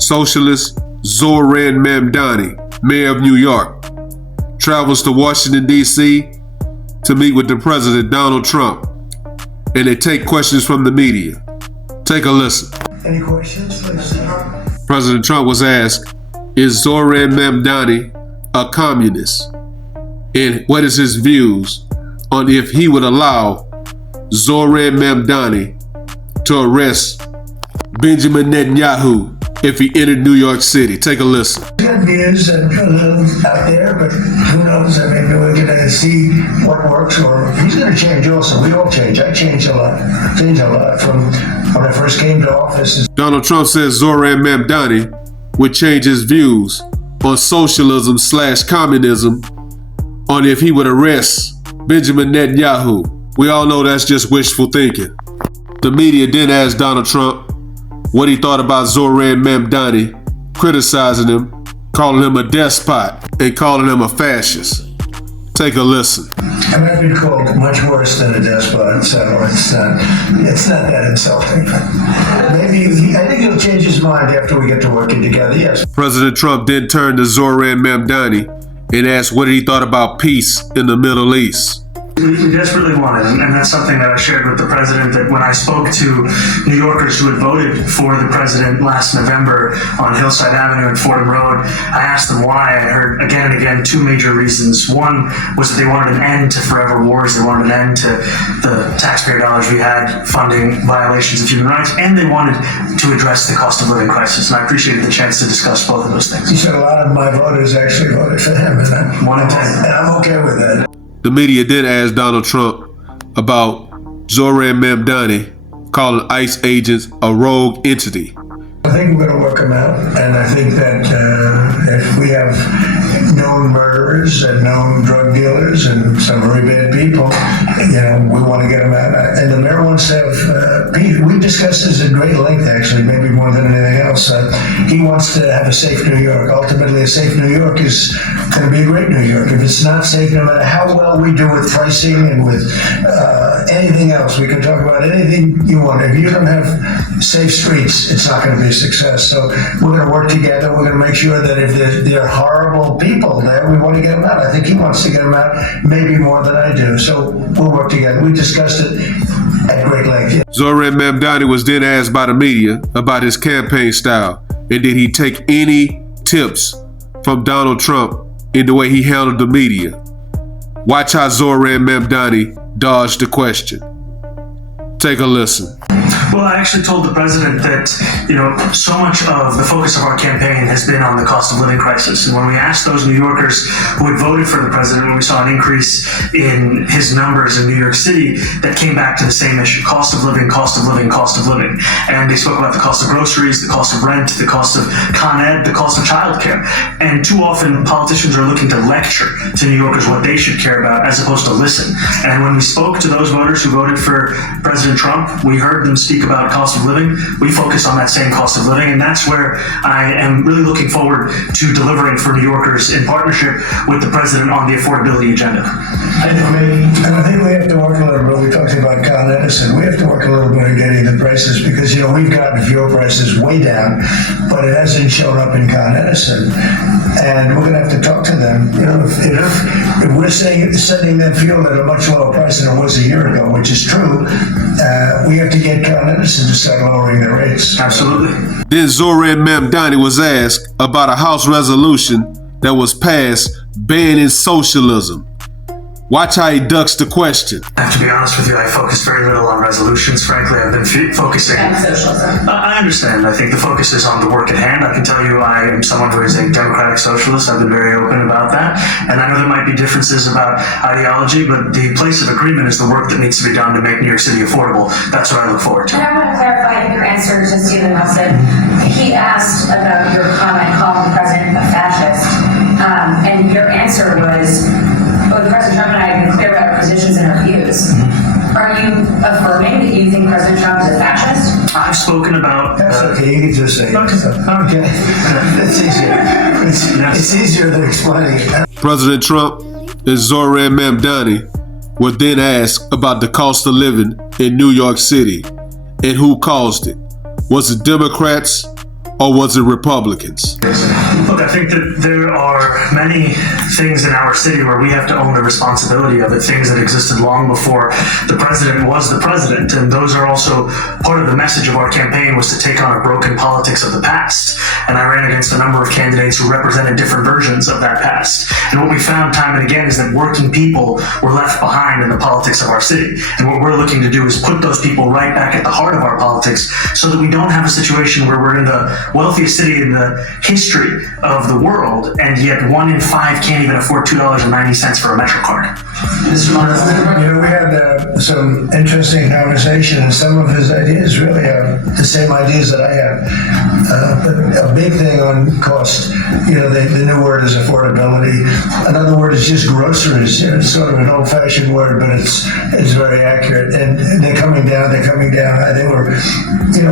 Socialist Zohran Mamdani, mayor of New York, travels to Washington, D.C. to meet with the President Donald Trump, and they take questions from the media. Take a listen. Any questions, please? President Trump was asked, is Zohran Mamdani a communist? And what is his views on if he would allow Zohran Mamdani to arrest Benjamin Netanyahu if he entered New York City? Take a listen. Good views and a little out there, but who knows? I mean, we're going to see what works, or he's going to change also. We all change. I changed a lot. From when I first came to office. Donald Trump says Zohran Mamdani would change his views on socialism/communism on if he would arrest Benjamin Netanyahu. We all know that's just wishful thinking. The media then asked Donald Trump what he thought about Zohran Mamdani criticizing him, calling him a despot, and calling him a fascist. Take a listen. I might be called much worse than a despot, so it's not that insulting. Maybe I think he'll change his mind after we get to working together. Yes. President Trump then turned to Zohran Mamdani and asked what he thought about peace in the Middle East. We desperately want it, and that's something that I shared with the president, that when I spoke to New Yorkers who had voted for the president last November on Hillside Avenue and Fordham Road, I asked them why. I heard again and again two major reasons. One was that they wanted an end to forever wars, they wanted an end to the taxpayer dollars we had funding violations of human rights, and they wanted to address the cost of living crisis, and I appreciated the chance to discuss both of those things. You said a lot of my voters actually voted for him, and I'm okay with that. The media then asked Donald Trump about Zohran Mamdani calling ICE agents a rogue entity. I think we're going to work them out, and I think that if we have known murderers and known drug dealers and some very bad people, we want to get them out. And the mayor wants to have peace. We discussed this at great length, actually, maybe more than anything else. He wants to have a safe New York. Ultimately, a safe New York is going to be a great New York. If it's not safe, no matter how well we do with pricing and with anything else, we can talk about anything you want. If you don't have safe streets, it's not going to be a success. So we're going to work together. We're going to make sure that if there are horrible people there, we want to get them out. I think he wants to get them out maybe more than I do. So we'll work together. We discussed it at great length. Yeah. Zohran Mamdani was then asked by the media about his campaign style, and did he take any tips from Donald Trump in the way he handled the media? Watch how Zohran Mamdani dodged the question. Take a listen. Well, I actually told the president that, so much of the focus of our campaign has been on the cost of living crisis. And when we asked those New Yorkers who had voted for the president, when we saw an increase in his numbers in New York City, that came back to the same issue: cost of living, cost of living, cost of living. And they spoke about the cost of groceries, the cost of rent, the cost of Con Ed, the cost of childcare. And too often politicians are looking to lecture to New Yorkers what they should care about as opposed to listen. And when we spoke to those voters who voted for President Trump, we heard them speak about cost of living. We focus on that same cost of living, and that's where I am really looking forward to delivering for New Yorkers in partnership with the president on the affordability agenda. And I think we have to work a little bit. We talked about Con Edison. We have to work a little bit on getting the prices, because we've gotten fuel prices way down, but it hasn't shown up in Con Edison. And we're going to have to talk to them. If we're sending them fuel at a much lower price than it was a year ago, which is true, we have to get Con Edison to start lowering their rates. Absolutely. Then Zohran Mamdani was asked about a House resolution that was passed banning socialism. Watch how he ducks the question. I have to be honest with you, I focus very little on resolutions. Frankly, I've been focusing on socialism. I understand. I think the focus is on the work at hand. I can tell you I am someone who is a democratic socialist. I've been very open about that. And I know there might be differences about ideology, but the place of agreement is the work that needs to be done to make New York City affordable. That's what I look forward to. And I want to clarify your answer to Stephen Nelson. He asked about your comment calling the president a fascist. And your answer was, President Trump and I have been clear about our positions and our views. Are you affirming that you think President Trump is a fascist? I've spoken about... That's okay, you can just say it. Okay. It's easier. It's easier than explaining it. President Trump and Zohran Mamdani were then asked about the cost of living in New York City and who caused it. Was it Democrats or was it Republicans? Look, I think that there are many things in our city where we have to own the responsibility of it, things that existed long before the president was the president. And those are also part of the message of our campaign, was to take on a broken politics of the past. And I ran against a number of candidates who represented different versions of that past. And what we found time and again is that working people were left behind in the politics of our city. And what we're looking to do is put those people right back at the heart of our politics, so that we don't have a situation where we're in the wealthiest city in the history of the world, and yet 1 in 5 can't even afford $2.90 for a Metro card. Mr. We had some interesting conversation, and some of his ideas really are the same ideas that I have. But a big thing on cost, the new word is affordability. Another word is just groceries. It's sort of an old-fashioned word, but it's very accurate. And they're coming down. I think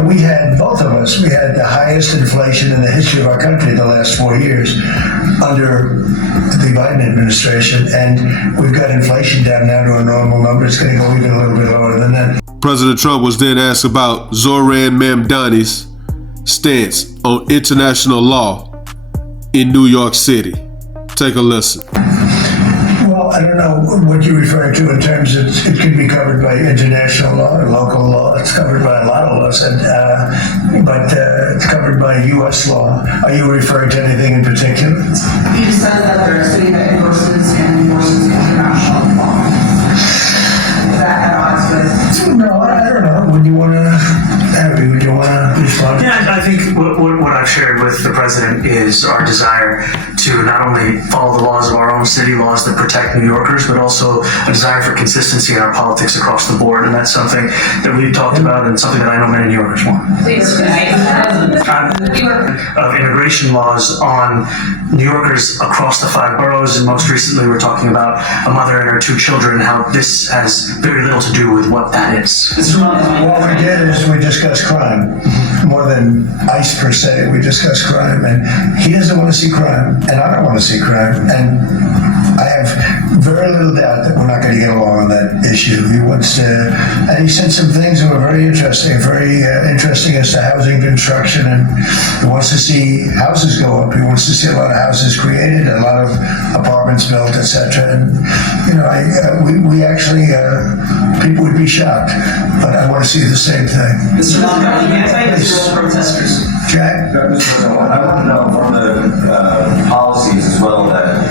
we had, both of us, we had the highest inflation in the history of our country the last 4 years under the Biden administration, and we've got inflation down now to a normal number. It's going to go even a little bit lower than that. President Trump was then asked about Zohran Mamdani's stance on international law in New York City. Take a listen. Well, I don't know what you're referring to in terms of it could be covered by international law or local law. It's covered by a lot of laws, but it's covered by U.S. law. Are you referring to anything in particular? You said that they're a city that endorses and enforces international law. Is that at odds with? No, I don't know. Would you want to respond? Yeah, I think what I've shared with the president is our desire to not only follow the laws of our own city, laws that protect New Yorkers, but also a desire for consistency in our politics across the board. And that's something that we've talked about, and something that I know many New Yorkers want. Of immigration laws on New Yorkers across the 5 boroughs, and most recently we're talking about a mother and her 2 children, how this has very little to do with what that is. What we did is we discussed crime. More than ICE per se, we discussed crime, and he doesn't want to see crime, and I don't want to see crime, and I have very little doubt that we're not going to get along on that issue. He wants to, and he said some things that were very interesting as to housing construction, and he wants to see houses go up. He wants to see a lot of houses created, a lot of apartments built, etc. And we actually, people would be shocked, but I want to see the same thing. Mr. Mamdani, protesters. Jack? I want to know from the policies as well that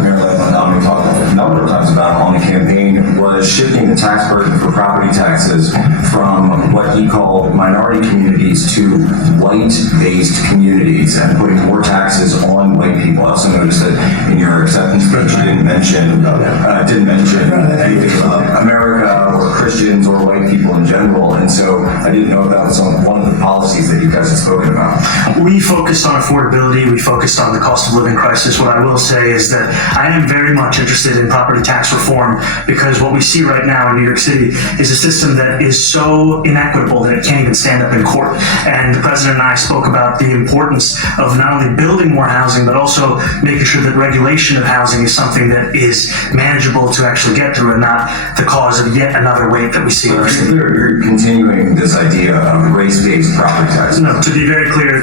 Mayor Mamdani talked a number of times about on the campaign was shifting the tax burden for property taxes from what he called minority communities to white-based communities and putting more taxes on white people. I also noticed that in your acceptance speech you didn't mention anything about America or Christians or white people in general, and so I didn't know if that was one of the policies that you guys had spoken about. We focused on affordability. We focused on the cost of living crisis. What I will say is that I am very much interested in property tax reform, because what we see right now in New York City is a system that is so inequitable that it can't even stand up in court. And the president and I spoke about the importance of not only building more housing, but also making sure that regulation of housing is something that is manageable to actually get through, and not the cause of yet another wave that we see in our city. You're continuing this idea of race-based property taxes. No, to be very clear,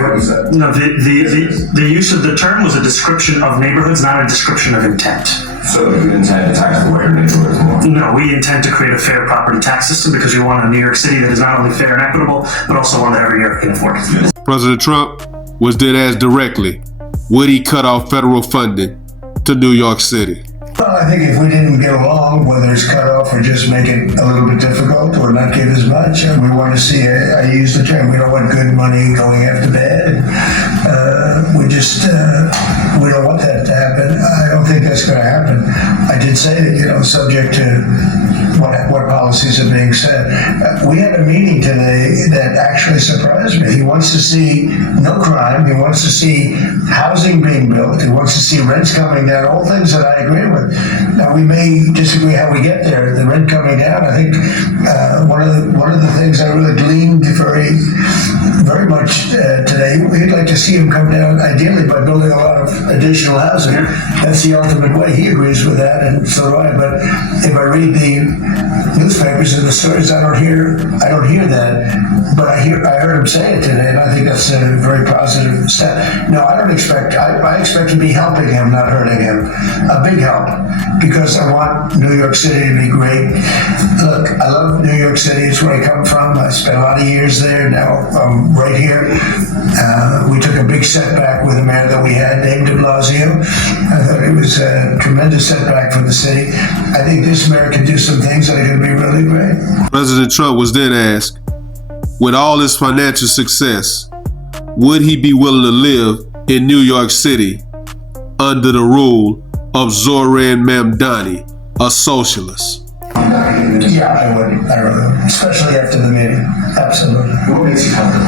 no, the use of the term was a description of neighborhoods, not a description of intent. So you intend to tax the whiter neighborhoods more? No, we intend to create a fair property tax system, because we want a New York City that is not only fair and equitable, but also one that every New Yorker can afford. President Trump was then asked directly, would he cut off federal funding to New York City? Well, I think if we didn't get along, whether it's cut off or just make it a little bit difficult or not give as much, we want to see, I use the term, we don't want good money going after bad. We don't want that to happen. I don't think that's going to happen. I did say that, subject to what policies are being said. We had a meeting today that actually surprised me. He wants to see no crime. He wants to see housing being built. He wants to see rents coming down, all things that I agree with. Now, we may disagree how we get there. The rent coming down, I think one of the things I really gleaned very much today, we'd like to see him come down, ideally by building a lot of additional housing. That's the ultimate way. He agrees with that, and so do I. But if I read the newspapers and the stories, I don't hear that, but I heard him say it today, and I think that's a very positive step. No, I don't expect. I expect to be helping him, not hurting him. A big help, because I want New York City to be great. Look, I love New York City. It's where I come from. I spent a lot of years there. Now I'm right here. We took a big setback with the mayor that we had, Dave de Blasio. I thought it was a tremendous setback for the city. I think this mayor can do some things that are going to be really great. President Trump was then asked, with all his financial success, would he be willing to live in New York City under the rule of Zohran Mamdani, a socialist? Yeah, I would. I don't know. Especially after the meeting. Absolutely. What makes you comfortable?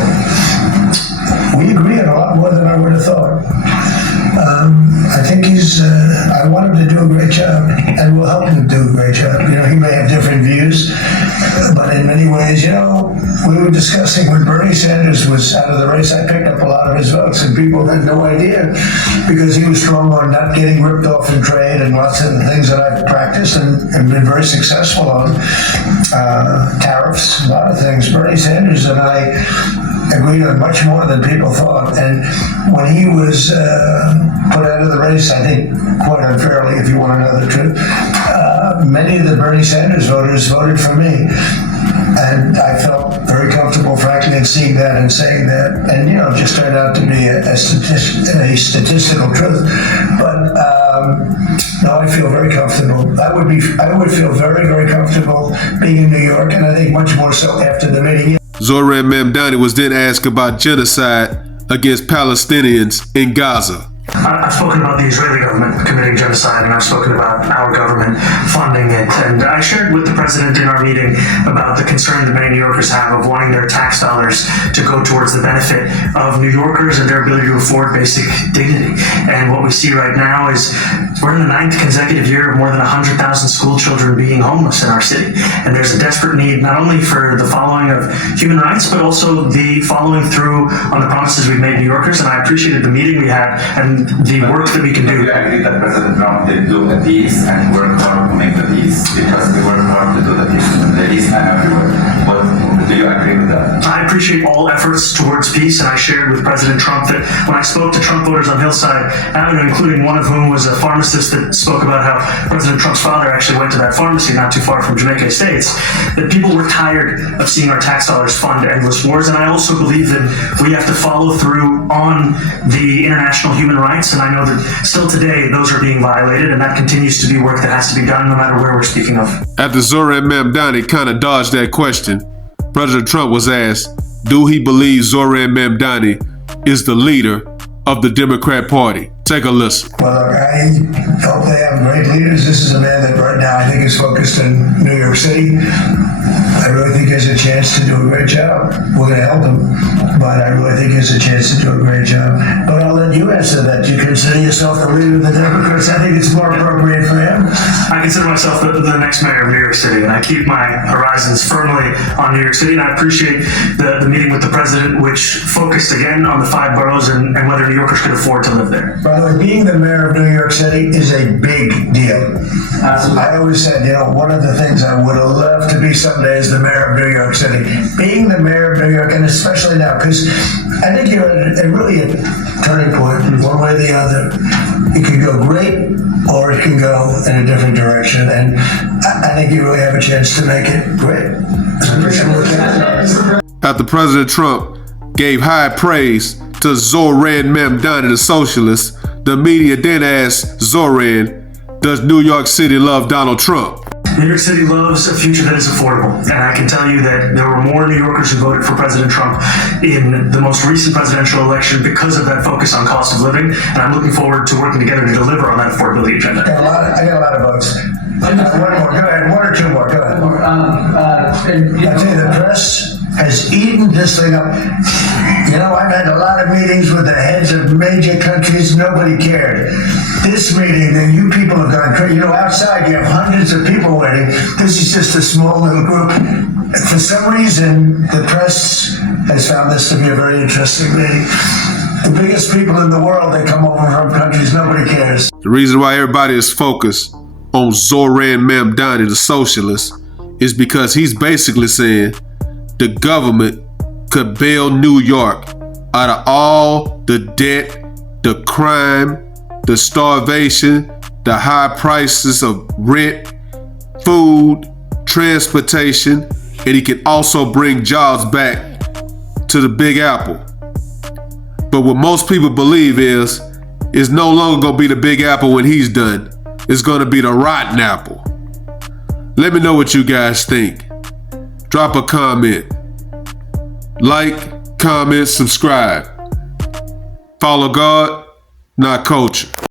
We agree on a lot more than I would have thought. I think I want him to do a great job, and we'll help him do a great job. You know, he may have different views, but in many ways, you know, we were discussing when Bernie Sanders was out of the race, I picked up a lot of his votes, and people had no idea, because he was strong on not getting ripped off in trade and lots of the things that I've practiced and been very successful on. Tariffs, a lot of things. Bernie Sanders and I agreed on much more than people thought. And when he was put out of the race, I think quite unfairly, if you want to know the truth, many of the Bernie Sanders voters voted for me. And I felt very comfortable, frankly, in seeing that and saying that. And, you know, it just turned out to be a statistical truth. But no, I feel very comfortable. I would feel very, very comfortable being in New York, and I think much more so after the meeting. Zohran Mamdani was then asked about genocide against Palestinians in Gaza. I've spoken about the Israeli government committing genocide, and I've spoken about our government funding it. And I shared with the president in our meeting about the concern that many New Yorkers have of wanting their tax dollars to go towards the benefit of New Yorkers and their ability to afford basic dignity. And what we see right now is we're in the 9th consecutive year of more than 100,000 school children being homeless in our city. And there's a desperate need not only for the following of human rights, but also the following through on the promises we've made New Yorkers. And I appreciated the meeting we had and the work that we can do. Do you agree that President Trump did do a peace and worked hard to make the peace? Because we worked hard to do the peace in the Middle East and everywhere. But do you agree with that? I appreciate all efforts towards peace, and I shared with President Trump that when I spoke to Trump voters on Hillside Avenue, including one of whom was a pharmacist that spoke about how President Trump's father actually went to that pharmacy not too far from Jamaica Estates, that people were tired of seeing our tax dollars fund endless wars. And I also believe that we have to follow through on the international human rights, and I know that still today those are being violated, and that continues to be work that has to be done no matter where we're speaking of. After Zohran Mamdani kind of dodged that question, President Trump was asked, do he believe Zohran Mamdani is the leader of the Democrat Party? Take a listen. Well, look, I hope they have great leaders. This is a man that right now I think is focused in New York City. I really think he has a chance to do a great job. We're going to help him, but I really think he has a chance to do a great job. But I'll let you answer that. You consider yourself the leader of the Democrats. I think it's more appropriate for him. I consider myself the next mayor of New York City, and I keep my horizons firmly on New York City, and I appreciate the meeting with the president, which focused again on the 5 boroughs and whether New Yorkers could afford to live there. By the way, being the mayor of New York City is a big deal. Absolutely. I always said, you know, one of the things I would have loved to be someday is the mayor of New York City. Being the mayor of New York, and especially now, because I think you're at really a turning point, one way or the other. It could go great, or it can go in a different direction, and I think you really have a chance to make it great. After President Trump gave high praise to Zohran Mamdani, the socialist, the media then asked Zohran, does New York City love Donald Trump? New York City loves a future that is affordable, and I can tell you that there were more New Yorkers who voted for President Trump in the most recent presidential election because of that focus on cost of living, and I'm looking forward to working together to deliver on that affordability agenda. I got a lot of votes. One more, go ahead. 1 or 2 more, go ahead. I tell you, the press has eaten this thing up. You know, I've had a lot of meetings with the heads of major countries. Nobody cared. This meeting, then you people have gone crazy. You know, outside you have hundreds of people waiting. This is just a small little group. For some reason, the press has found this to be a very interesting meeting. The biggest people in the world, they come over from countries nobody cares. The reason why everybody is focused on Zohran Mamdani, the socialist, is because he's basically saying the government could bail New York out of all the debt, the crime, the starvation, the high prices of rent, food, transportation, and he can also bring jobs back to the Big Apple. But what most people believe is, it's no longer gonna be the Big Apple when he's done. It's gonna be the rotten apple. Let me know what you guys think. Drop a comment. Like, comment, subscribe. Follow God, not culture.